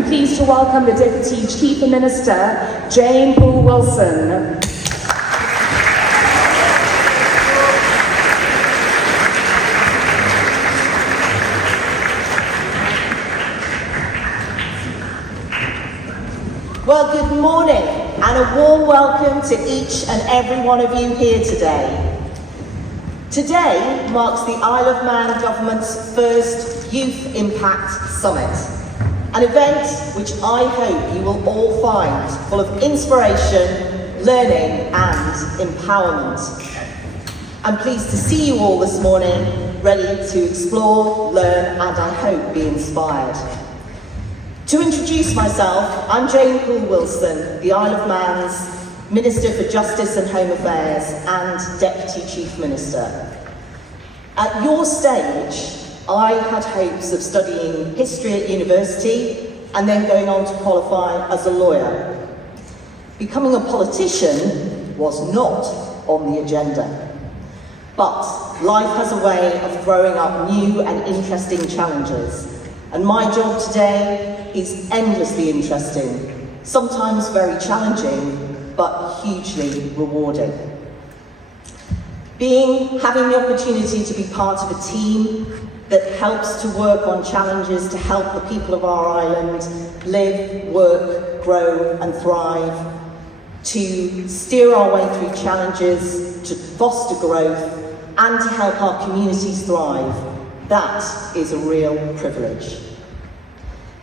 I'm pleased to welcome the Deputy Chief Minister, Jane Paul Wilson. Well, good morning and a warm welcome to each and every one of you here today. Today marks the Isle of Man Government's first Youth Impact Summit, an event which I hope you will all find full of inspiration, learning and empowerment. I'm pleased to see you all this morning, ready to explore, learn and I hope be inspired. To introduce myself, I'm Jane Paul Wilson, the Isle of Man's Minister for Justice and Home Affairs and Deputy Chief Minister. At your stage, I had hopes of studying history at university and then going on to qualify as a lawyer. Becoming a politician was not on the agenda. But life has a way of throwing up new and interesting challenges. And my job today is endlessly interesting, sometimes very challenging, but hugely rewarding. Having the opportunity to be part of a team that helps to work on challenges to help the people of our island live, work, grow and thrive, to steer our way through challenges, to foster growth and to help our communities thrive, that is a real privilege.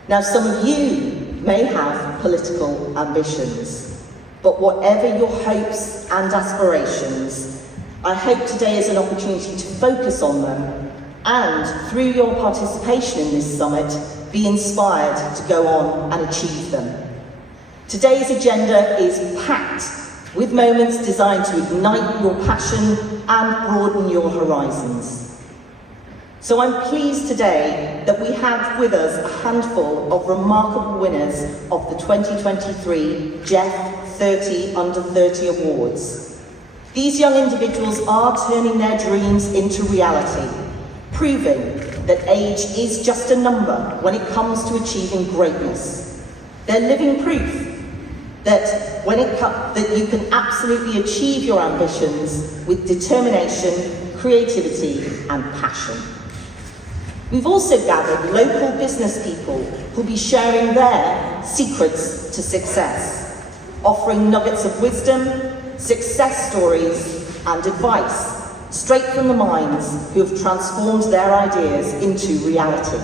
Now, some of you may have political ambitions, but whatever your hopes and aspirations, I hope today is an opportunity to focus on them and, through your participation in this summit, be inspired to go on and achieve them. Today's agenda is packed with moments designed to ignite your passion and broaden your horizons. So I'm pleased today that we have with us a handful of remarkable winners of the 2023 Jeff 30 Under 30 Awards. These young individuals are turning their dreams into reality, proving that age is just a number when it comes to achieving greatness. They're living proof that that you can absolutely achieve your ambitions with determination, creativity and passion. We've also gathered local business people who'll be sharing their secrets to success, offering nuggets of wisdom, success stories and advice straight from the minds who have transformed their ideas into reality.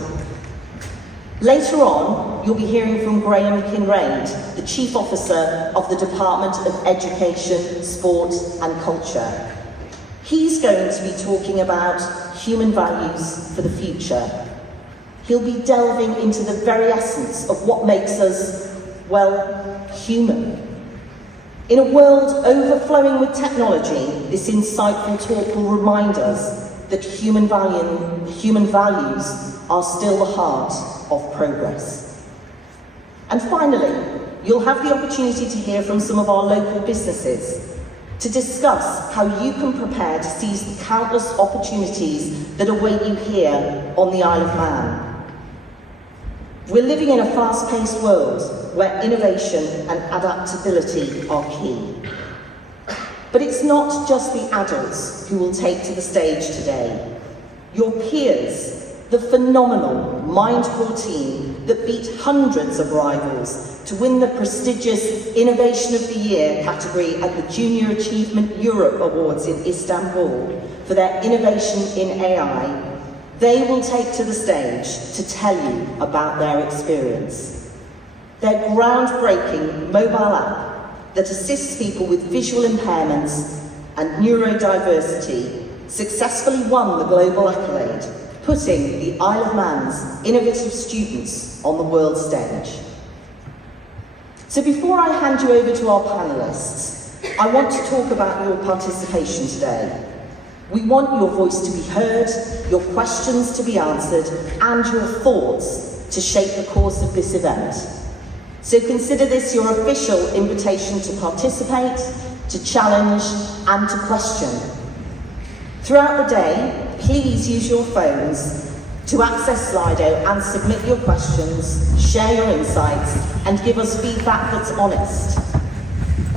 Later on, you'll be hearing from McKinlay, the Chief Officer of the Department of Education, Sport and Culture. He's going to be talking about human values for the future. He'll be delving into the very essence of what makes us, well, human. In a world overflowing with technology, this insightful talk will remind us that human values are still the heart of progress. And finally, you'll have the opportunity to hear from some of our local businesses to discuss how you can prepare to seize the countless opportunities that await you here on the Isle of Man. We're living in a fast-paced world where innovation and adaptability are key. But it's not just the adults who will take to the stage today. Your peers, the phenomenal Mindcore team that beat hundreds of rivals to win the prestigious Innovation of the Year category at the Junior Achievement Europe Awards in Istanbul for their innovation in AI, they will take to the stage to tell you about their experience. Their groundbreaking mobile app that assists people with visual impairments and neurodiversity successfully won the global accolade, putting the Isle of Man's innovative students on the world stage. So before I hand you over to our panellists, I want to talk about your participation today. We want your voice to be heard, your questions to be answered, and your thoughts to shape the course of this event. So consider this your official invitation to participate, to challenge, and to question. Throughout the day, please use your phones To access Slido and submit your questions, share your insights, and give us feedback that's honest.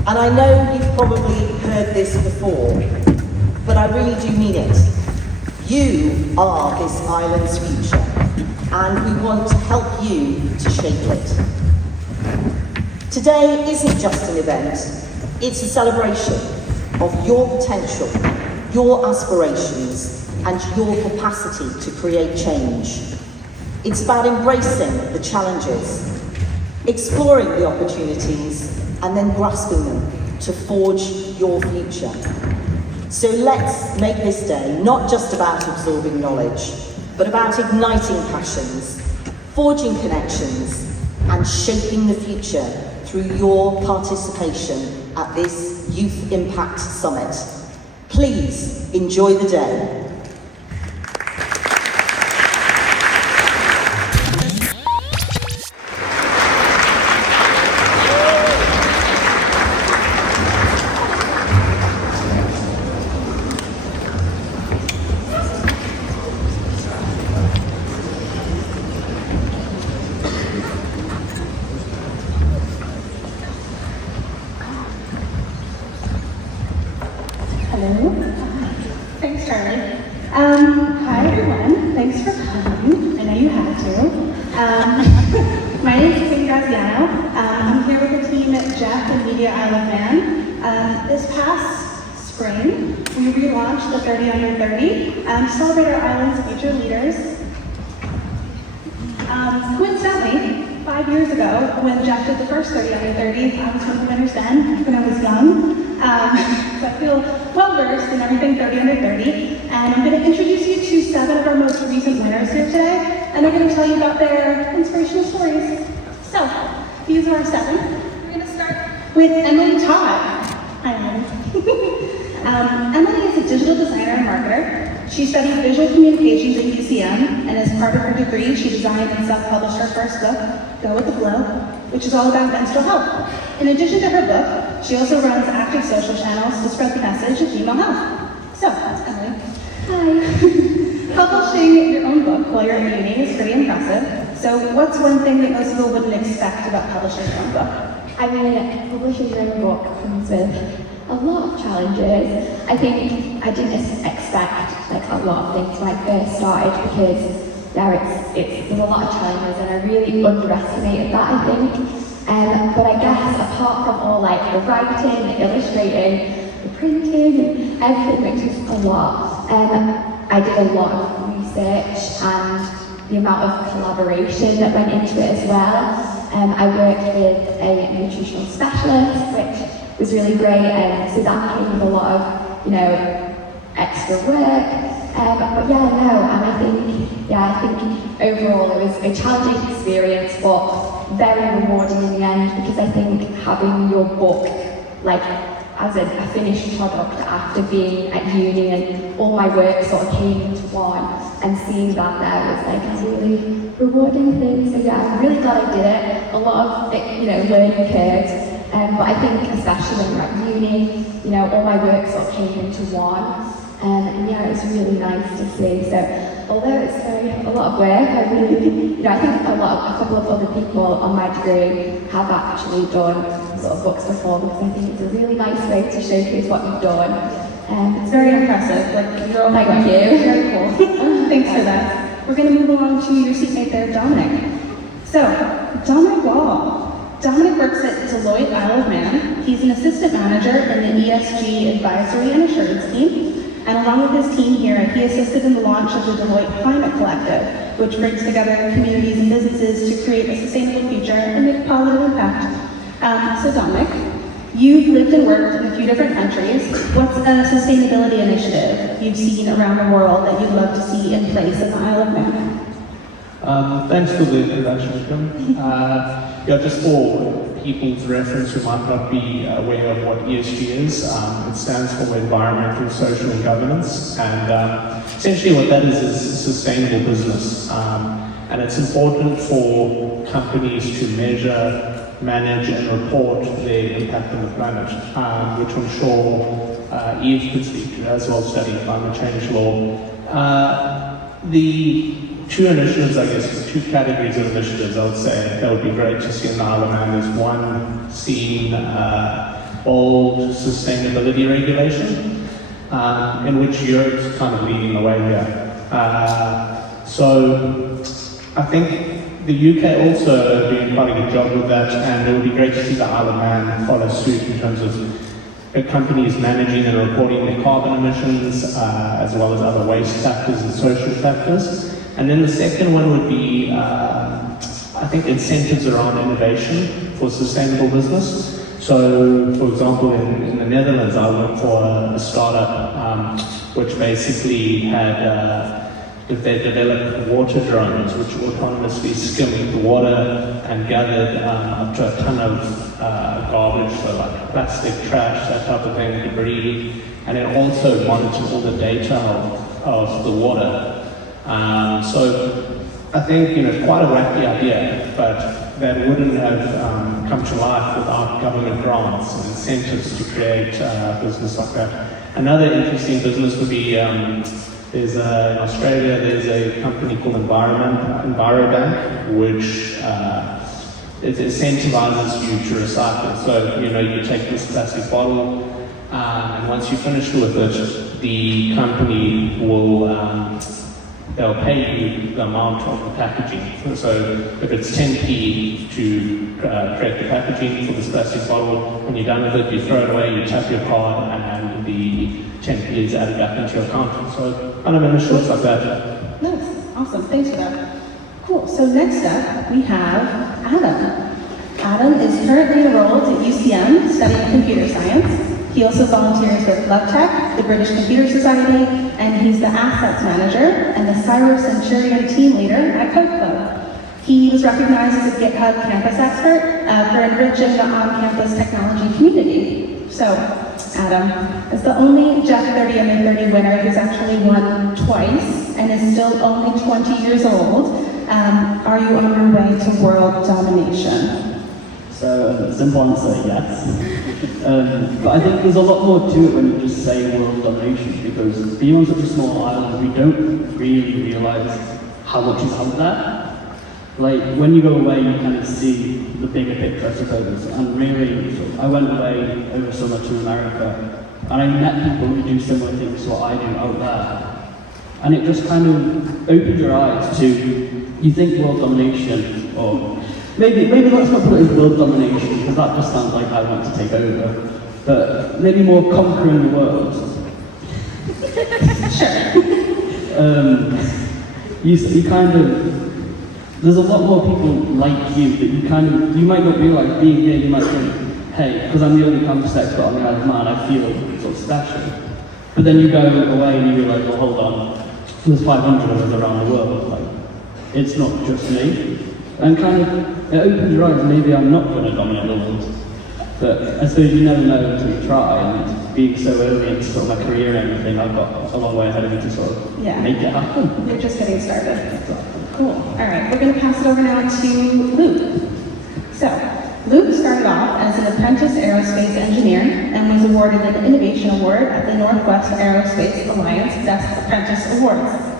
And I know you've probably heard this before, but I really do mean it. You are this island's future, and we want to help you to shape it. Today isn't just an event, it's a celebration of your potential, your aspirations, and your capacity to create change. It's about embracing the challenges, exploring the opportunities, and then grasping them to forge your future. So let's make this day not just about absorbing knowledge, but about igniting passions, forging connections, and shaping the future through your participation at this Youth Impact Summit. Please enjoy the day. Hello. Thanks, Charlie. Hi, everyone. Thanks for coming. I know you had to. My name is Kim Graziano. I'm here with the team at Jeff and Media Isle of Man. This past spring, we relaunched the 30 Under 30 to celebrate our island's future leaders. Coincidentally, 5 years ago, when Jeff did the first 30 Under 30, I was one of the winners then, when I was young. So I feel well-versed in everything 30 Under 30, and I'm going to introduce you to 7 of our most recent winners here today, and they're going to tell you about their inspirational stories. So, these are our 7. We're going to start with Emily Todd. Hi, Emily. Emily is a digital designer and marketer. She studied visual communications at UCM, and as part of her degree, she designed and self-published her first book, Go With The Flow, which is all about menstrual health. In addition to her book, she also runs active social channels to spread the message of female health. So, Emily. Hi. Publishing your own book while you're at uni is pretty impressive. So what's one thing that most people wouldn't expect about publishing your own book? I mean, publishing your own book comes with a lot of challenges. I think I didn't expect like a lot of things when I first started because there's a lot of challenges and I really underestimated that, I think. But I guess apart from all like the writing, the illustrating, the printing, and everything, which is a lot, I did a lot of research and the amount of collaboration that went into it as well. I worked with a nutritional specialist, which was really great, so that came with a lot of, extra work. But I think overall it was a challenging experience, but very rewarding in the end, because I think having your book like as a finished product after being at uni and all my work sort of came into one, and seeing that there was like a really rewarding thing. So yeah, I'm really glad I did it. A lot of learning curves. But I think especially when you're at uni, all my work sort of came into one. And yeah, it's really nice to see. So although it's a lot of work, I really, I think a couple of other people on my degree have actually done sort of books before, because I think it's a really nice way to showcase what you've done. It's very impressive. Like you're all Thank you. Very cool. Thanks for that. We're going to move along to your seatmate there, Dominic. So, Dominic Wall. Dominic works at Deloitte Isle of Man. He's an assistant manager in the ESG Advisory and Assurance team. And along with his team here, he assisted in the launch of the Deloitte Climate Collective, which brings together communities and businesses to create a sustainable future and make a positive impact. So Dominic, you've lived and worked in a few different countries. What's a sustainability initiative you've seen around the world that you'd love to see in place in the Isle of Man? Thanks for the introduction, Kim. Just for people's reference who might not be aware of what ESG is, it stands for Environmental, Social and Governance, and essentially what that is sustainable business. And it's important for companies to measure, manage and report their impact on the planet, which I'm sure Eve could speak to as well, studying climate change law. The two initiatives, I guess, two categories of initiatives I would say that would be great to see in the Isle of Man. Is one, seeing bold sustainability regulation, in which Europe's kind of leading the way here. So I think the UK also doing quite a good job with that, and it would be great to see the Isle of Man follow suit in terms of companies managing and reporting their carbon emissions, as well as other waste factors and social factors. And then the second one would be, I think, incentives around innovation for sustainable business. So, for example, in the Netherlands, I worked for a startup which basically had, they developed water drones which autonomously skimmed the water and gathered up to a ton of garbage, so like plastic, trash, that type of thing, debris, and it also monitored all the data of the water. So I think, quite a wacky idea, but that wouldn't have come to life without government grants and incentives to create business like that. Another interesting business would be, in Australia, there's a company called EnviroBank, which it incentivizes you to recycle. So, you take this plastic bottle, and once you're finished with it, the company will, they'll pay you the amount of the packaging. So if it's 10p to create the packaging for this plastic bottle, when you're done with it, you throw it away, you tap your card, and the 10p is added back into your account. So kind of initiatives like that. Nice, awesome, thanks for that. Cool, so next up we have Adam. Adam is currently enrolled at UCM studying computer science. He also volunteers with LoveTech, the British Computer Society, and he's the Assets Manager and the Cyber Centurion Team Leader at Code Club. He was recognized as a GitHub campus expert for enriching the on-campus technology community. So, Adam is the only Jeff 30 Under 30 winner who's actually won twice and is still only 20 years old. Are you on your way to world domination? So, simple answer, yes. But I think there's a lot more to it when you just say world domination, because being on such a small island, we don't really realise how much is out there. Like, when you go away, you kind of see the bigger picture, I suppose. And really, I went away over summer to America, and I met people who do similar things to what I do out there. And it just kind of opens your eyes to, you think world domination, or maybe let's not put it as world domination, because that just sounds like I want to take over. But maybe more conquering the world. Sure. You kind of, there's a lot more people like you that you might not realise being here. You might think, hey, because I'm the only campus expert on the Isle of Man, I feel sort of special. But then you go away and you realise, well, hold on, there's 500 of us around the world. Like, it's not just me. And kind of, it opens your eyes, maybe I'm not going to dominate the world. But I suppose you never know until you try, and being so early into sort of my career and everything, I've got a long way ahead of me to sort of make it happen. You're just getting started. Cool. All right, we're going to pass it over now to Luke. So, Luke started off as an apprentice aerospace engineer and was awarded an Innovation Award at the Northwest Aerospace Alliance Best Apprentice Awards.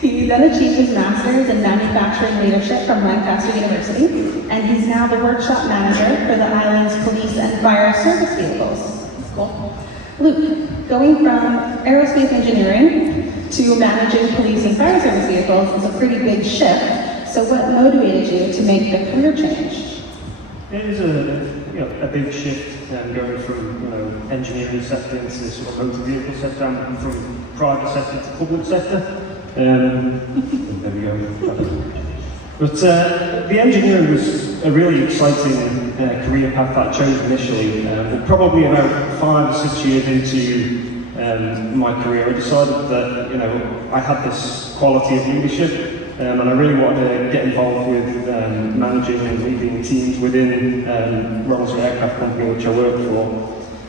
He then achieved his master's in manufacturing leadership from Lancaster University, and he's now the workshop manager for the island's police and fire service vehicles. That's cool. Luke, going from aerospace engineering to managing police and fire service vehicles is a pretty big shift. So what motivated you to make the career change? It is a big shift, going from engineering sector into sort of motor vehicle sector. I'm from private sector to public sector. There we go. But the engineering was a really exciting career path that I chose initially. But probably about 5 or 6 years into my career, I decided that I had this quality of leadership, and I really wanted to get involved with managing and leading teams within Rolls-Royce Aircraft Company, which I worked for.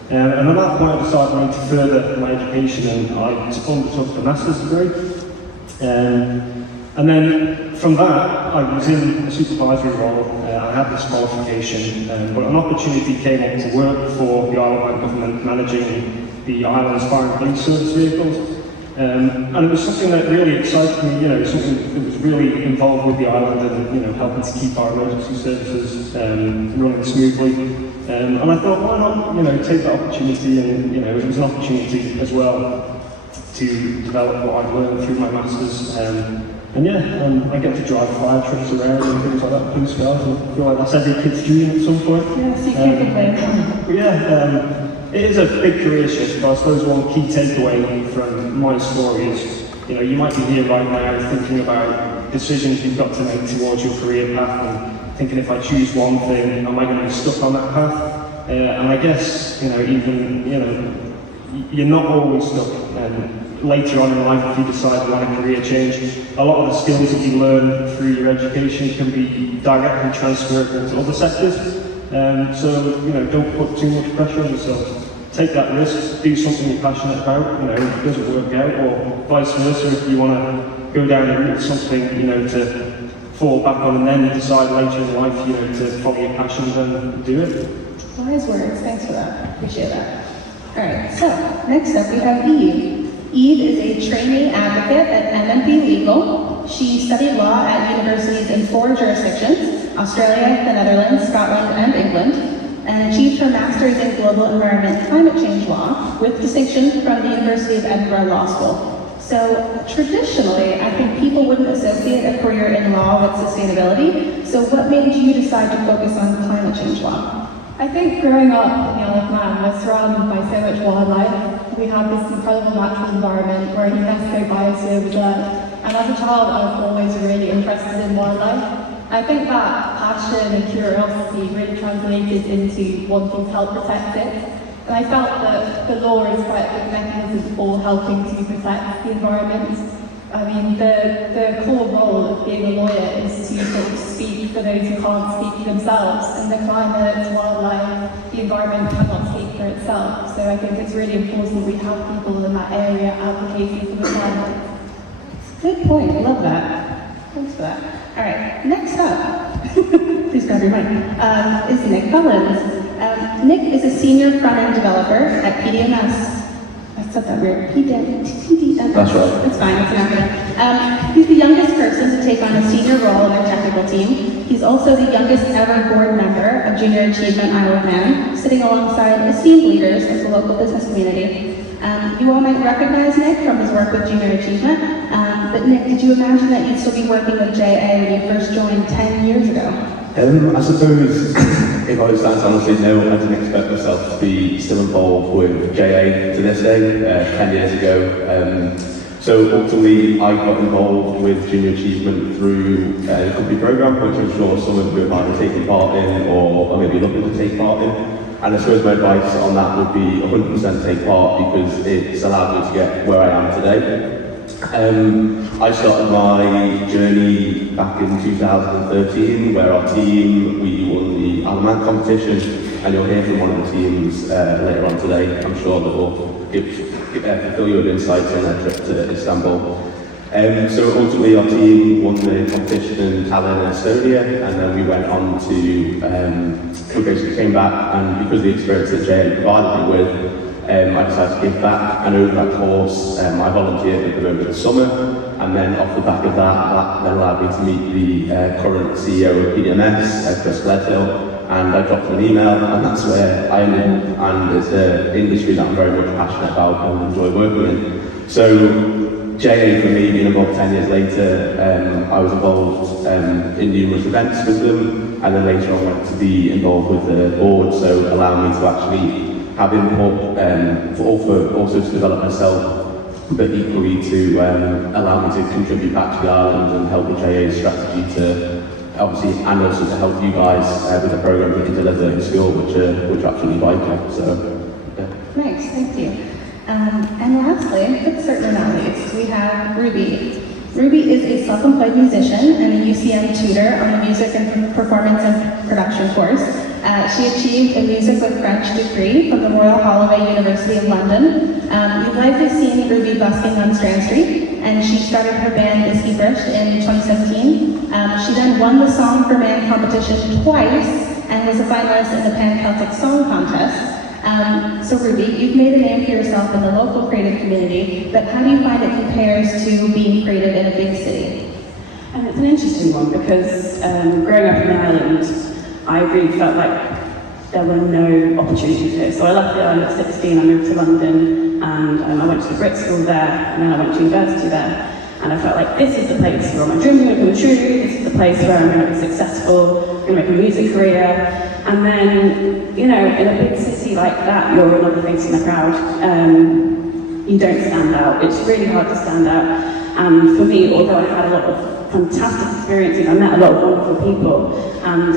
And at that point, I decided I wanted to further my education, and I undertook a master's degree. And then from that, I was in a supervisory role. I had this qualification, but an opportunity came up to work for the Isle of Man government managing the island's fire and police service vehicles. And it was something that really excited me, you know, something that was really involved with the island and, you know, helping to keep our emergency services running smoothly. And I thought, why not, you know, take that opportunity, and, you know, it was an opportunity as well to develop what I've learned through my masters. And yeah, I get to drive fire trucks around and things like that, blue skies, and I feel like that's every kid's dream at some point. Yes, you can't complain. But yeah, it is a big career shift, but I suppose one key takeaway from my story is, you know, you might be here right now thinking about decisions you've got to make towards your career path, and thinking, if I choose one thing, am I going to be stuck on that path? And I guess, you know, even, you know, you're not always stuck. Later on in life, if you decide you want a career change, a lot of the skills that you learn through your education can be directly transferable to other sectors. So, you know, don't put too much pressure on yourself. Take that risk, do something you're passionate about, you know, if it doesn't work out, or vice versa, if you want to go down the route of something, you know, to fall back on, and then decide later in life, you know, to follow your passions and do it. Wise words, thanks for that. Appreciate that. All right, so next up we have Eve. Eve is a trainee advocate at MNP Legal. She studied law at universities in 4 jurisdictions: Australia, the Netherlands, Scotland, and England, and achieved her master's in global environment climate change law with distinction from the University of Edinburgh Law School. So traditionally, I think people wouldn't associate a career in law with sustainability. So what made you decide to focus on climate change law? I think growing up in the Isle of Man, we're surrounded by so much wildlife. We have this incredible natural environment. We're a UNESCO biosphere reserve. And as a child, I was always really interested in wildlife. I think that passion and curiosity really translated into wanting to help protect it. And I felt that the law is quite a good mechanism for helping to protect the environment. I mean, the core role of being a lawyer is to sort of speak for those who can't speak for themselves, and the climate, wildlife, the environment cannot speak for itself. So I think it's really important we have people in that area advocating for the climate. Good point, love that. Thanks for that. All right, next up, please grab your mic, is Nick Collins. Nick is a senior front-end developer at PDMS. I said that weird. PDMS. That's right. It's fine, it's an acronym. He's the youngest person to take on a senior role in their technical team. He's also the youngest ever board member of Junior Achievement Isle of Man, sitting alongside esteemed leaders of the local business community. You all might recognize Nick from his work with Junior Achievement, but Nick, did you imagine that you'd still be working with JA when you first joined 10 years ago? I suppose, if I was to honestly, no, I didn't expect myself to be still involved with JA to this day, 10 years ago. So ultimately, I got involved with Junior Achievement through the company program, which I'm sure some of you have either taken part in or maybe looking to take part in. And I suppose my advice on that would be 100% take part, because it's allowed me to get where I am today. I started my journey back in 2013, where our team, we won the Isle of Man competition, and you'll hear from one of the teams later on today. I'm sure that will fulfill you with insights on their trip to Istanbul. So ultimately our team won the competition in Tallinn, Estonia, and then we went on to, we basically came back, and because of the experience that Jay provided me with, I decided to give back, and over that course I volunteered with them over the summer, and then off the back of that then allowed me to meet the current CEO of PDMS, Chris Gledhill, and I dropped him an email, and that's where I ended, and it's an industry that I'm very much passionate about and enjoy working in. So JA for me, being involved 10 years later, I was involved in numerous events with them, and then later on went to be involved with the board, so allowing me to actually have input, also to develop myself, but equally to allow me to contribute back to the island and help the JA's strategy to, obviously, and also to help you guys with the program that you deliver in school, which are absolutely vital. So, yeah. Nice, thank you. And lastly, but certainly not least, we have Ruby. Ruby is a self-employed musician and a UCM tutor on a music and performance and production course. She achieved a music with French degree from the Royal Holloway University of London. You've likely seen Ruby busking on Strand Street, and she started her band Biscoe in 2017. She then won the Song for Man competition twice and was a finalist in the Pan-Celtic Song Contest. So Ruby, you've made a name for yourself in the local creative community, but how do you find it compares to being creative in a big city? And it's an interesting one because growing up in Ireland, I really felt like there were no opportunities here. So I left the island at 16, I moved to London, and I went to the Brit School there, and then I went to university there. And I felt like this is the place where my dreams are going to come true, this is the place where I'm going to be successful, I'm going to make a music career. And then, you know, in a big city like that, you're another face in the crowd. You don't stand out. It's really hard to stand out. And for me, although I had a lot of fantastic experiences, I met a lot of wonderful people, and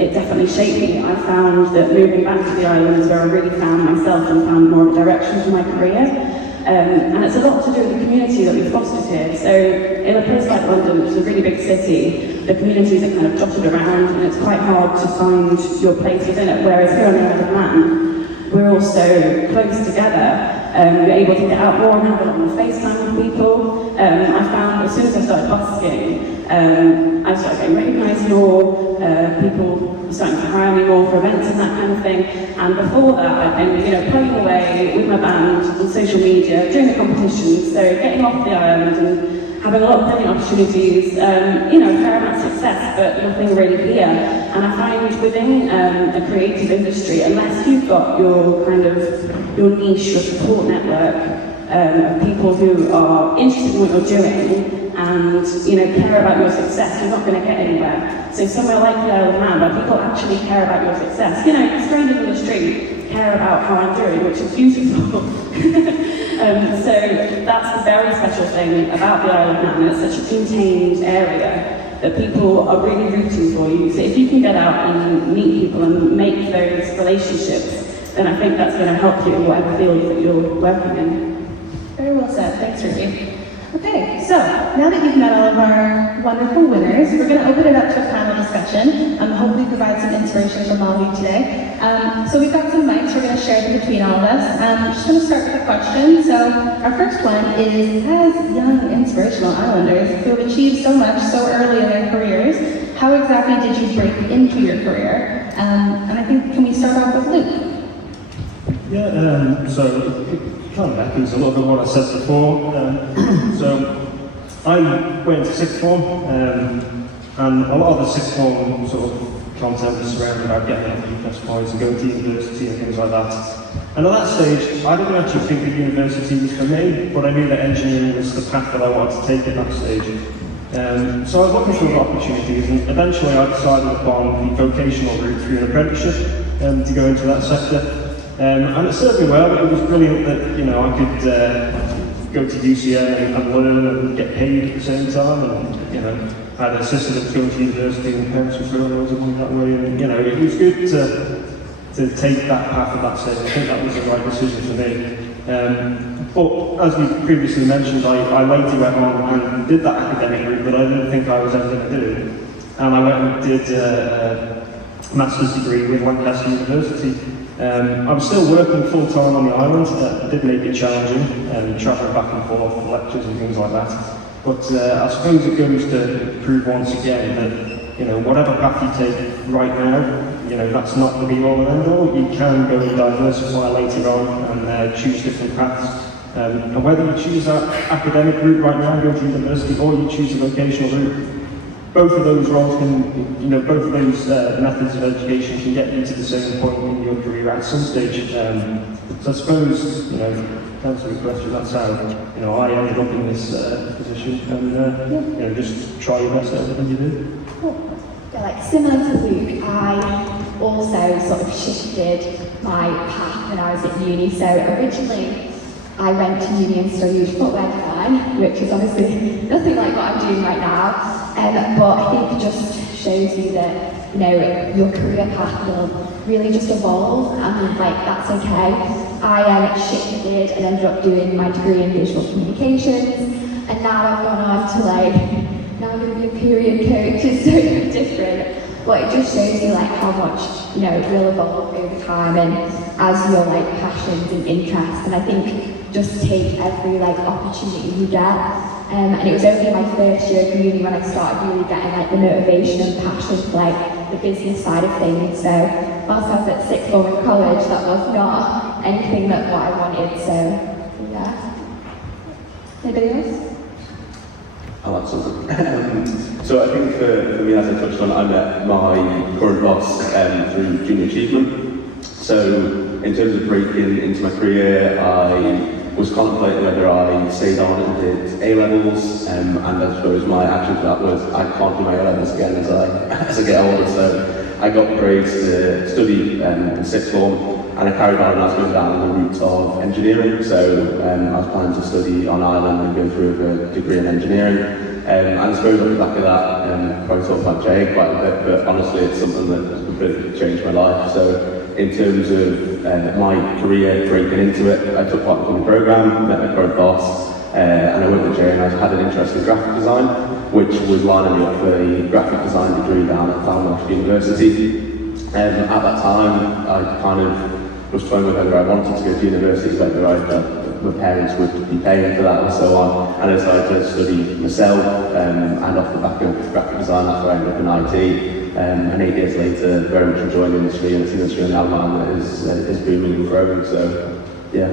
it definitely shaped me. I found that moving back to the islands where I really found myself and found more of a direction for my career. And it's a lot to do with the community that we've fostered here. So in a place like London, which is a really big city, the communities are kind of dotted around, and it's quite hard to find your place within it. Whereas here on the Isle of Man, we're all so close together. We're able to get out more and have a lot more FaceTime with people. I found as soon as I started busking, I started getting recognised more. People were starting to hire me more for events and that kind of thing. And before that, I'd been, you know, plugging away with my band on social media, doing the competitions, so getting off the island and having a lot of learning opportunities. You know, a fair amount of success, but nothing really here. And I find within a creative industry, unless you've got your kind of your niche, your support network of people who are interested in what you're doing and, you know, care about your success, you're not going to get anywhere. So somewhere like the Isle of Man, where people actually care about your success, you know, strangers in the street care about how I'm doing, which is beautiful. So that's the very special thing about the Isle of Man. It's such a contained area that people are really rooting for you. So if you can get out and meet people and make those relationships, then I think that's going to help you in whatever field that you're working in. Very well said. Thanks, Ruby. Okay, so now that you've met all of our wonderful winners, we're going to open it up to a panel discussion and hopefully provide some inspiration from all of you today. So we've got some mics we're going to share them between all of us. I'm just going to start with a question. So our first one is, as young inspirational islanders who have achieved so much so early in their careers, how exactly did you break into your career? And I think, can we start off with Luke? Yeah, so it kind of echoes a little bit what I said before. So I went to sixth form, and a lot of the sixth form sort of content was surrounded about getting UCAS points and going to university and things like that. And at that stage, I didn't actually think that university was for me, but I knew that engineering was the path that I wanted to take at that stage. So I was looking for other opportunities, and eventually I decided upon the vocational route through an apprenticeship to go into that sector. And it served me well. It was brilliant that, you know, I could go to UCL and learn and get paid at the same time. And, you know, I had a sister that was going to university and parents were throwing loads of money that way. And, you know, it was good to take that path at that stage. I think that was the right decision for me. But as we previously mentioned, I later went on and did that academic route that I didn't think I was ever going to do. And I went and did a master's degree with Lancaster University. I was still working full-time on the island. It did make it challenging, travelling back and forth for lectures and things like that. But I suppose it goes to prove once again that, you know, whatever path you take right now, you know, that's not the be-all and end-all. You can go and diversify later on and choose different paths. And whether you choose that academic route right now, go to university, or you choose a vocational route, both of those roles can, you know, both of those methods of education can get you to the same point in your career at some stage. So I suppose, you know, to answer the question, that's how, you know, I ended up in this position, and you know, just try your best at everything you do. Cool. Yeah, like similar to Luke, I also sort of shifted my path when I was at uni. So originally, I went to uni and studied footwear design, which is obviously nothing like what I'm doing right now. But I think it just shows you that, you know, your career path will really just evolve, and like that's okay. I shifted and ended up doing my degree in visual communications, and now I've gone on to now I'm going to be a period coach. It's so different, but it just shows you like how much, you know, it will evolve over time and as your like passions and interests. And I think just take every like opportunity you get. And it was only my first year of uni when I started really getting like the motivation and passion for like the business side of things. So whilst I was at sixth form in college, that was not anything that what I wanted. So yeah. Anybody else? I'll add something. So I think for me, as I touched on, I met my current boss through junior achievement. So in terms of breaking into my career, I was contemplating whether I stayed on and did A-levels, and I suppose my action for that was I can't do my A-levels again as I get older. So I got praised to study in sixth form, and I carried on and I was going down the route of engineering. So I was planning to study on Ireland and go through a degree in engineering. And I suppose at the back of that, probably talk about JA quite a bit, but honestly it's something that completely changed my life. So in terms of my career breaking into it, I took part in the programme, met my current boss, and I went to JA and I had an interest in graphic design, which was lining me up for a graphic design degree down at Falmouth University. At that time, I kind of was toying with whether I wanted to go to university, whether my parents would be paying for that and so on, and I decided to study myself, and off the back of graphic design, that's where I ended up in IT. And 8 years later, very much enjoying the industry, and it's an industry now that is booming and growing, so yeah.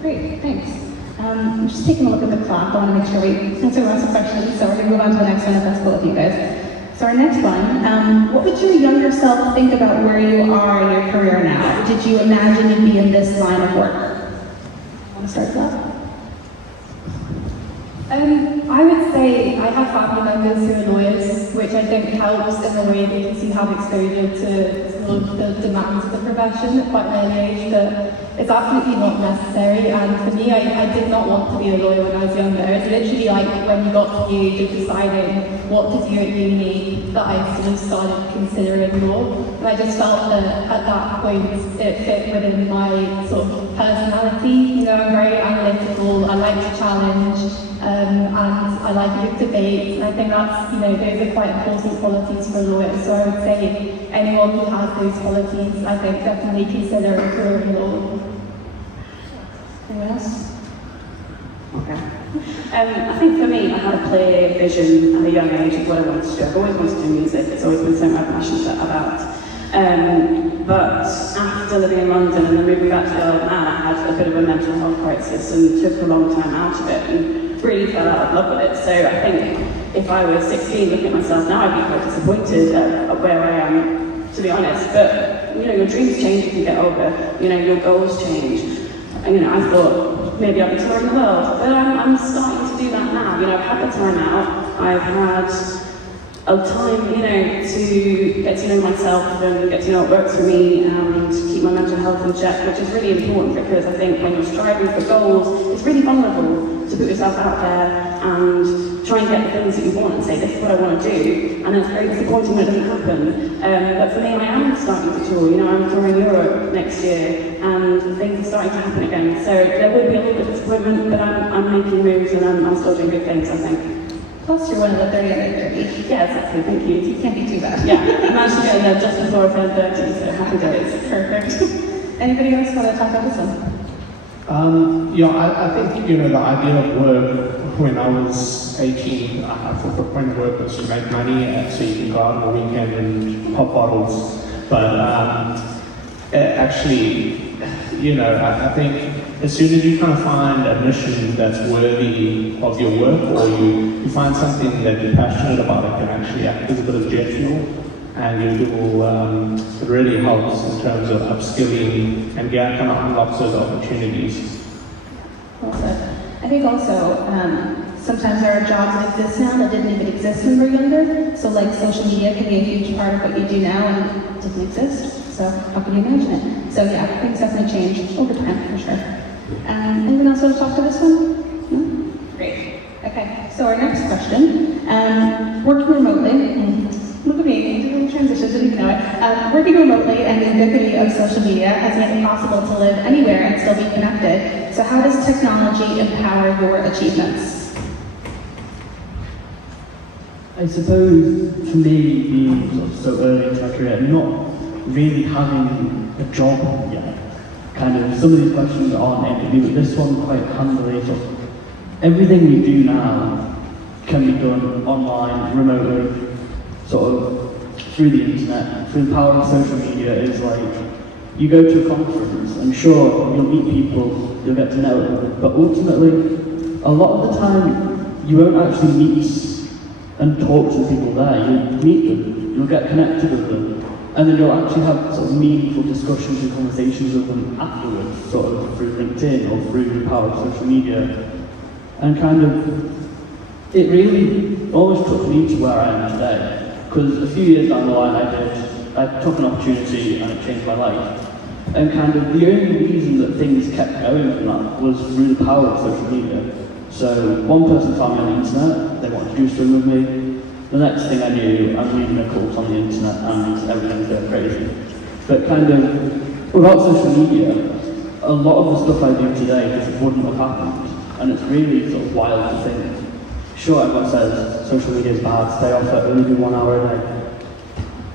Great, thanks. I'm just taking a look at the clock. I want to make sure we answer lots of questions, so we're going to move on to the next one if that's cool with you guys. So our next one, what would your younger self think about where you are in your career now? Did you imagine you'd be in this line of work? Want to start with that? I would say I have family members who are lawyers, which I think helps in the way because you have exposure to sort of the demands of the profession at quite an early age, that it's absolutely not necessary. And for me, I did not want to be a lawyer when I was younger. It's literally like when you got to the age of deciding what to do at uni that I sort of started considering law. And I just felt that at that point it fit within my sort of personality. You know, I'm very analytical, I like to challenge, and I like a good debate, and I think that's, you know, those are quite important qualities for a lawyer. So I would say anyone who has those qualities, I think definitely consider a career in law. Anyone else? Okay. I think for me, I had a clear vision at a young age of what I wanted to do. I've always wanted to do music, it's always been something I'm passionate about. But after living in London and then moving back to the Isle of Man, I had a bit of a mental health crisis and took a long time out of it and really fell out of love with it. So I think if I was 16 looking at myself now, I'd be quite disappointed at where I am, to be honest. But, you know, your dreams change as you get older. You know, your goals change. And, you know, I thought maybe I'll be touring the world, but I'm starting to do that now. You know, I've had the time out. I've had a time, you know, to get to know myself and get to know what works for me and keep my mental health in check, which is really important because I think when you're striving for goals, it's really vulnerable to put yourself out there and try and get the things that you want and say, this is what I want to do, and then it's very disappointing when it doesn't happen. But for me, I am starting to tour. You know, I'm touring Europe next year, and things are starting to happen again. So there will be a little bit of disappointment, but I'm making moves and I'm still doing good things, I think. Plus, you're one of the 30 under 30. Yeah, exactly, thank you. You can't be too bad. Yeah, I managed to get there just before I turned 30, so happy days. Perfect. Anybody else want to talk about this one? I think, you know, the idea of work, when I was 18, I thought the point of work was to make money so you can go out on the weekend and pop bottles. But actually, you know, I think as soon as you kind of find a mission that's worthy of your work, or you find something that you're passionate about, it can actually act as a bit of jet fuel. And it really helps in terms of upskilling and kind of unlocks those opportunities. Well said. I think also, sometimes there are jobs that exist now that didn't even exist when we were younger. So like social media can be a huge part of what you do now and it doesn't exist. So how can you imagine it? So yeah, things definitely change over time for sure. Anyone else want to talk to this one? No? Great. Okay, so our next question, working remotely. Look at me, doing transitions, didn't even know it. Working remotely and the ubiquity of social media has made it possible to live anywhere and still be connected. So how does technology empower your achievements? I suppose for me, being sort of so early into my career, not really having a job yet, kind of some of these questions aren't aimed, but this one quite handily. So everything we do now can be done online, remotely. Sort of through the internet, through the power of social media, is like, you go to a conference, and sure, you'll meet people, you'll get to know them, but ultimately, a lot of the time, you won't actually meet and talk to the people there. You'll meet them, you'll get connected with them, and then you'll actually have sort of meaningful discussions and conversations with them afterwards, sort of through LinkedIn or through the power of social media. And kind of, it really almost took me to where I am today. Because a few years down the line I took an opportunity and it changed my life. And kind of the only reason that things kept going from that was through the power of social media. So one person found me on the internet, they wanted to do something with me. The next thing I knew, I'm leading a cult on the internet and everything's going crazy. But kind of, without social media, a lot of the stuff I do today just wouldn't have happened. And it's really sort of wild to think. Sure, everyone says social media is bad, stay off it, only do 1 hour a day.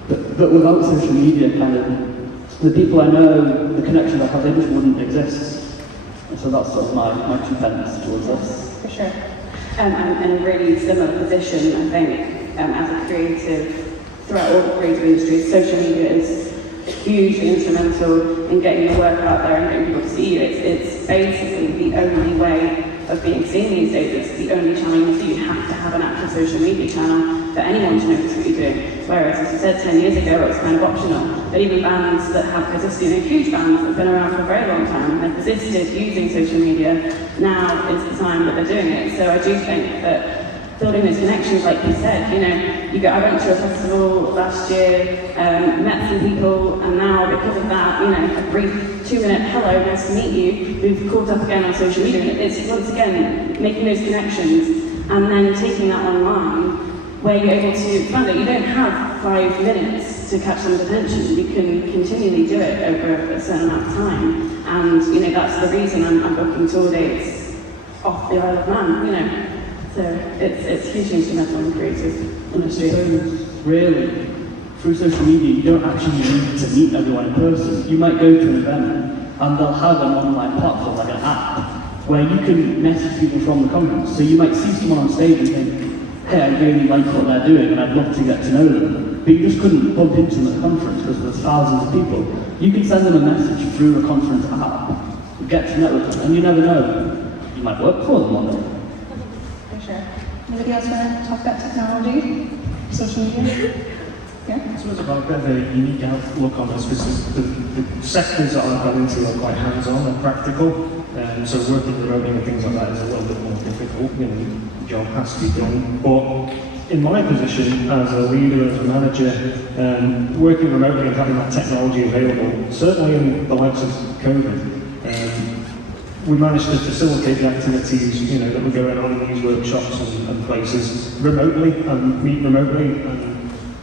But without social media, kind of, the people I know, the connections I have, they just wouldn't exist. And so that's sort of my 2 pence towards this. For sure. I'm in a really similar position, I think, as a creative, throughout all the creative industries. Social media is hugely instrumental in getting your work out there and getting people to see you. It's basically the only way of being seen these days. It's the only channel you see. You have to have an active social media channel for anyone to notice what you're doing. Whereas, as you said, 10 years ago, it was kind of optional. But even bands that have persisted, huge bands that have been around for a very long time and have persisted using social media, now is the time that they're doing it. So I do think that building those connections, like you said, I went to a festival last year, met some people, and now because of that, a brief 2-minute hello, nice to meet you, we've caught up again on social media. And it's once again making those connections and then taking that online, where you're able to expand it. You don't have 5 minutes to catch someone's attention. You can continually do it over a certain amount of time. And that's the reason I'm booking tour dates off the Isle of Man, So it's hugely instrumental in the creative industry. So really, through social media, you don't actually need to meet everyone in person. You might go to an event and they'll have an online platform, like an app, where you can message people from the conference. So you might see someone on stage and think, hey, I really like what they're doing and I'd love to get to know them. But you just couldn't bump into them at the conference because there's thousands of people. You can send them a message through a conference app, get to know them, and you never know. You might work for them one day. Sure. Anybody else want to talk about technology, social media? Yeah? So it's about a bit of a unique outlook on this because the sectors that I've gone into are quite hands-on and practical. So working remotely and things like that is a little bit more difficult. The job has to be done. But in my position as a leader, as a manager, working remotely and having that technology available, certainly in the likes of COVID, we managed to facilitate the activities, that were going on in these workshops and places remotely and meet remotely.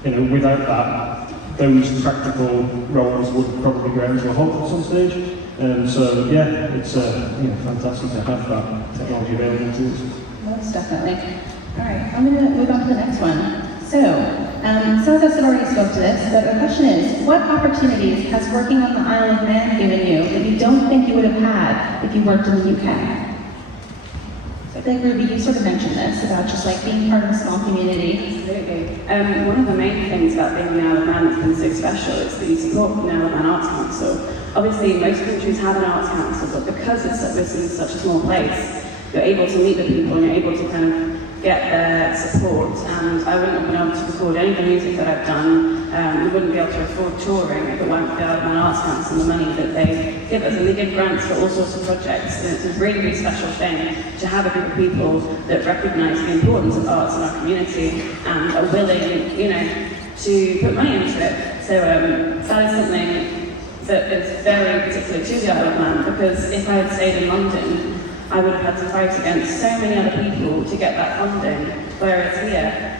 And, without that, those practical roles would probably ground to a halt at some stage. So yeah, it's fantastic to have that technology available to us. Most definitely. All right, I'm going to move on to the next one. So, some of us have already spoke to this, but the question is, what opportunities has working on the Isle of Man given you that you don't think you would have had if you worked in the UK? So I think, Ruby, you sort of mentioned this, about just like being part of a small community. Absolutely. One of the main things about being in the Isle of Man that's been so special is that you support the Isle of Man Arts Council. Obviously, most countries have an arts council, but because this is such a small place, you're able to meet the people and you're able to kind of get their support, and I wouldn't have been able to record any of the music that I've done. We wouldn't be able to afford touring if it weren't for the Isle of Man Arts Council and the money that they give us, and they give grants for all sorts of projects. And it's a really, really special thing to have a group of people that recognise the importance of arts in our community and are willing, to put money into it. So that is something that is very particular to the Isle of Man, because if I had stayed in London, I would have had to fight against so many other people to get that funding, whereas here,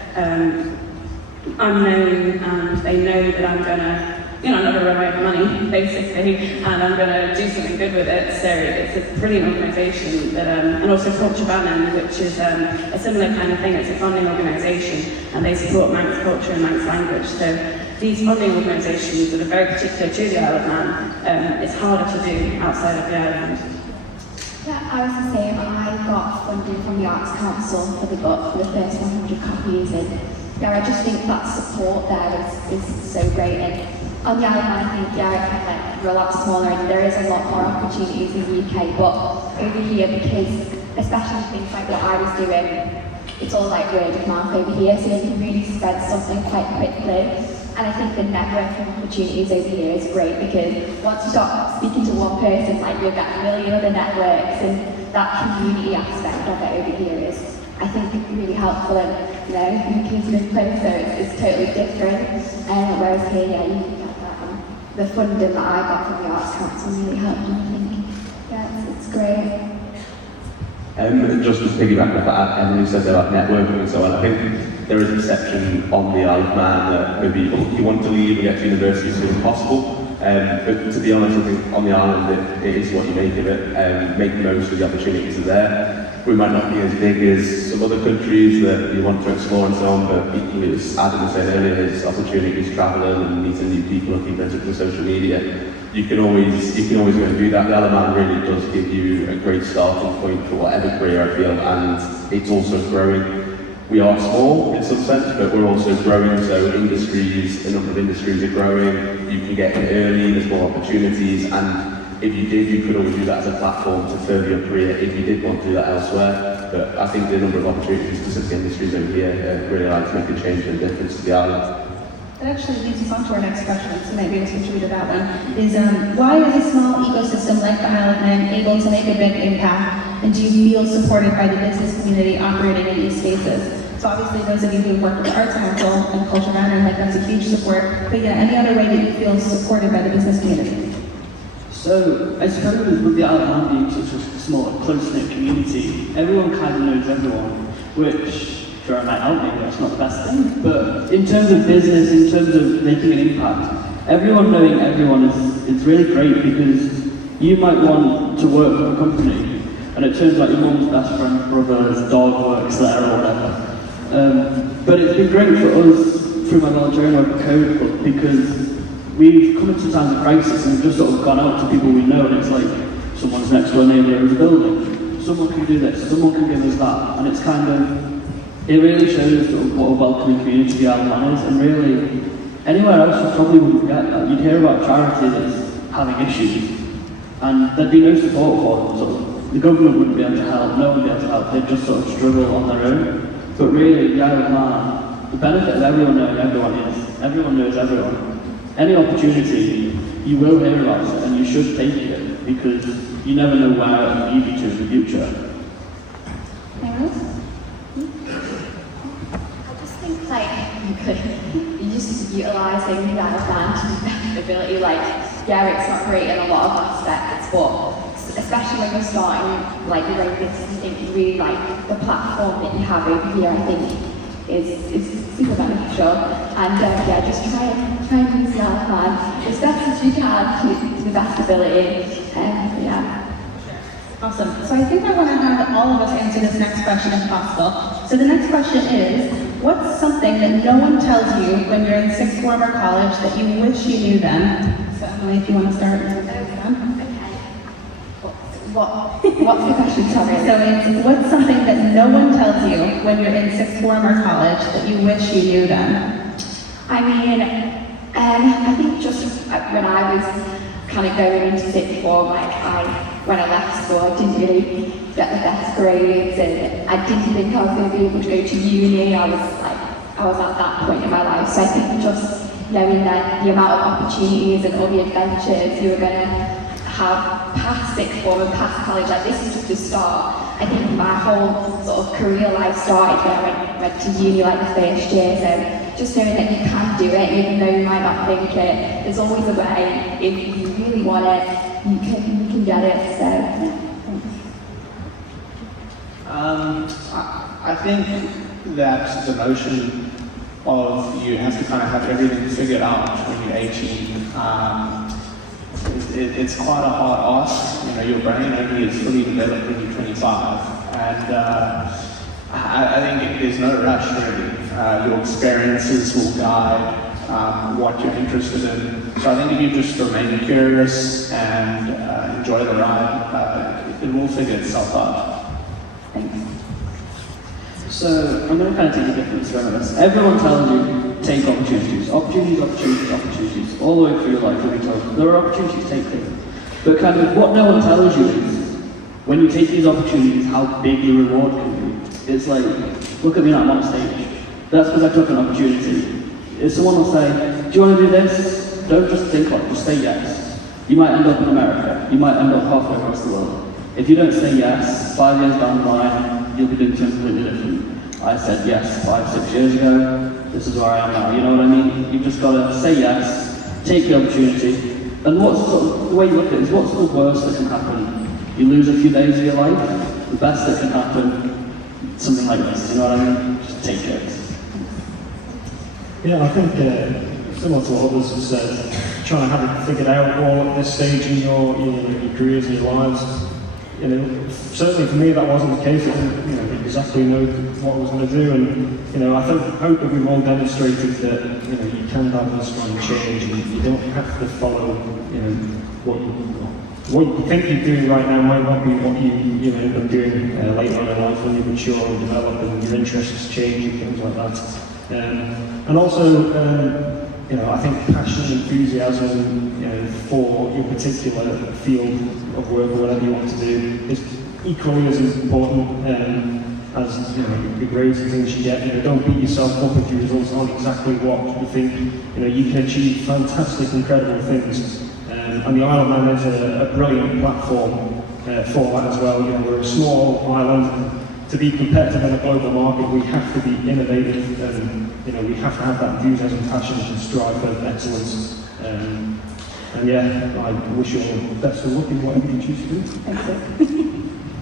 I'm known and they know that I'm gonna, I'm not gonna run away with money, basically, and I'm gonna do something good with it. So it's a brilliant organisation that, and also Culture Bannon, which is a similar kind of thing. It's a funding organisation, and they support Manx culture and Manx language. So these funding organisations that are very particular to the Isle of Man, it's harder to do outside of the island. Yeah, I was the same. I got funding from the Arts Council for the book, for the first 100 copies, and yeah, I just think that support there is so great. And on the other hand, I think, yeah, we're a lot smaller and there is a lot more opportunities in the UK, but over here, because especially things like what I was doing, it's all like word of mouth over here, so you can really spread something quite quickly. And I think the networking opportunities over here is great, because once you start speaking to one person, like you'll get a million other networks, and that community aspect of it over here is, I think, really helpful. And you know, because we're close, so it's totally different. Whereas here, yeah, you can get that. The funding that I got from the Arts Council really helped, and I think, yeah, it's great. Just to piggyback off that, Emily said about networking and so on, I think there is a perception on the Isle of Man that maybe you want to leave and get to university as soon as possible. But to be honest, I think on the island it is what you make of it. Make the most of the opportunities that are there. We might not be as big as some other countries that you want to explore and so on, but equally, as Adam said earlier, there's opportunities travelling and meeting new people and keeping in touch with social media. You can always go and do that. The Isle of Man really does give you a great starting point for whatever career I feel, and it's also growing. We are small in some sense, but we're also growing, so a number of industries are growing. You can get in early, there's more opportunities, and if you did, you could always do that as a platform to further your career if you did want to do that elsewhere. But I think the number of opportunities, specific industries over here, really like to make a change and a difference to the island. That actually leads us on to our next question, so maybe we'll switch to that one. Is why is a small ecosystem like the Isle of Man able to make a big impact? And do you feel supported by the business community operating in these spaces? So obviously those of you who have worked with the Arts Council and Culture Manor, like that's a huge support. But yeah, any other way that you feel supported by the business community? So, I suppose with the Isle of Man being such a small, close-knit community, everyone kind of knows everyone, which, for a night out, maybe that's not the best thing. But in terms of business, in terms of making an impact, everyone knowing everyone is really great, because you might want to work for a company, and it turns out your mum's best friend's brother's dog works there or whatever. But it's been great for us through my volunteering work at Code Club, because we've come into times of crisis and we've just sort of gone out to people we know, and it's like someone's next door neighbour in the building. Someone can do this, someone can give us that, and it's kind of, it really shows sort of what a welcoming community the Isle of Man is, and really anywhere else you probably wouldn't get that. You'd hear about charity that's having issues, and there'd be no support for them. Sort of, the government wouldn't be able to help, no one would be able to help, they'd just sort of struggle on their own. But really, the Isle of Man, the benefit of everyone knowing everyone is, everyone knows everyone. Any opportunity, you will hear about it, and you should take it, because you never know where it will lead you to in the future. I just think, like, you're just utilising the Isle of Man to the best ability. Like, yeah, it's not great in a lot of aspects, but especially when you're starting, like, your own business, I think really, like, the platform that you have over here, I think, is super beneficial. And yeah, just try and use the Isle of Man as best as you can to the best ability. Yeah. Awesome. So I think I want to have all of us answer this next question if possible. So the next question is, what's something that no one tells you when you're in sixth form or college that you wish you knew then? So Emily, if you want to start. What's the question, sorry? So it's, what's something that no one tells you when you're in sixth form or college that you wish you knew then? I mean, I think just when I was kind of going into sixth form, when I left school, I didn't really get the best grades, and I didn't think I was going to be able to go to uni. I was at that point in my life, so I think just knowing that the amount of opportunities and all the adventures you were going to have past sixth form and past college, like this is just a start. I think my whole sort of career life started when I went to uni like the first year, so just knowing that you can do it, even though you might not think it, there's always a way. If you really want it, you can get it, so yeah. I think that the notion of you have to kind of have everything figured out when you're 18, it's quite a hard ask. You know, your brain only is fully developed when you're 25, and I think there's no rush really. Your experiences will guide what you're interested in. So I think if you just remain curious and enjoy the ride, it will figure itself out. Thanks. So I'm going to kind of take a different spin on this. Everyone tells you, take opportunities. Opportunities, opportunities, opportunities. All the way through your life you'll be told, there are opportunities, take them. But kind of what no one tells you is, when you take these opportunities, how big the reward can be. It's like, look at me now, I'm on stage. That's because I took an opportunity. If someone will say, do you want to do this? Don't just think like, just say yes. You might end up in America. You might end up halfway across the world. If you don't say yes, 5 years down the line, you'll be doing something completely different. I said yes 5-6 years ago. This is where I am now. You know what I mean? You've just got to say yes, take the opportunity. And the way you look at it is, what's the worst that can happen? You lose a few days of your life. The best that can happen, something like this. You know what I mean? Just take it. Yeah, I think similar to what others have said, trying to have it figured out all at this stage in your careers and your lives. You know, certainly for me that wasn't the case. I didn't exactly know what I was going to do, and I hope that we've all demonstrated that you can have this kind of change, and you don't have to follow what you think you're doing right now might not be what you end up doing later on in life when you mature and develop and your interests change and things like that. And also, I think passion and enthusiasm for your particular field of work or whatever you want to do is equally as important as the grades and things you get. Don't beat yourself up if your results aren't exactly what you think. You can achieve fantastic, incredible things. And the Isle of Man is a brilliant platform for that as well. We're a small island. To be competitive in a global market, we have to be innovative, and we have to have that enthusiasm, passion, and strive for excellence. And I wish you all the best of luck in whatever you choose to do. Thank you.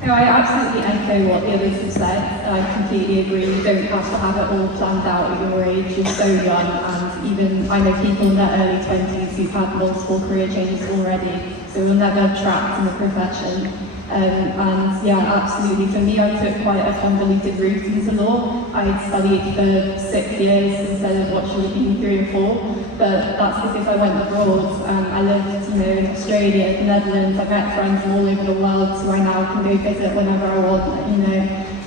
No, I absolutely echo what the others have said. I completely agree. You don't have to have it all planned out at your age. You're so young, and even I know people in their early 20s who've had multiple career changes already, so we're never trapped in the profession. And yeah, absolutely. For me, I took quite a convoluted route into law. I studied for 6 years instead of what should have been 3 or 4. But that's because I went abroad. I lived, in Australia, the Netherlands. I met friends all over the world, so I now can go visit whenever I want.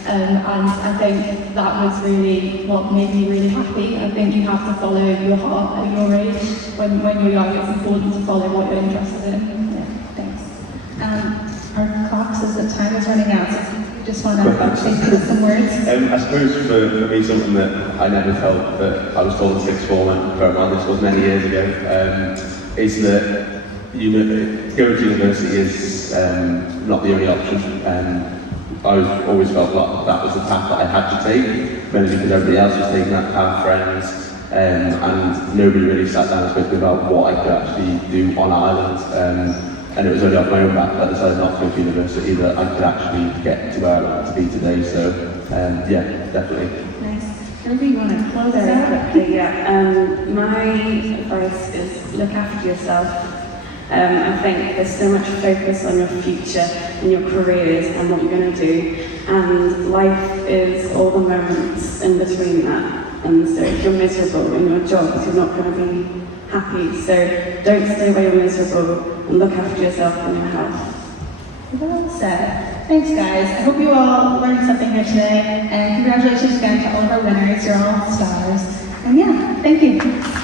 And I think that was really what made me really happy. I think you have to follow your heart at your age. When you're young, it's important to follow what you're interested in. Yeah, thanks. Our clock says that time is running out, so just want to say some words. I suppose for me, something that I never felt that I was told in sixth form, and this was many years ago, is that going to university is not the only option. I always felt like that was the path that I had to take, mainly because everybody else was taking that path, friends, and nobody really sat down and spoke about what I could actually do on Ireland. And it was only off my own back that I decided not to go to university that I could actually get to where I want to be today. So, definitely. Nice. Ruby, you want to close us out? Quickly, yeah. My advice is look after yourself. I think there's so much focus on your future and your careers and what you're going to do. And life is all the moments in between that. And so if you're miserable in your jobs, you're not going to be happy. So don't stay where you're miserable and look after yourself and your health. Well said. Thanks, guys. I hope you all learned something here today. And congratulations again to all of our winners. You're all stars. And thank you.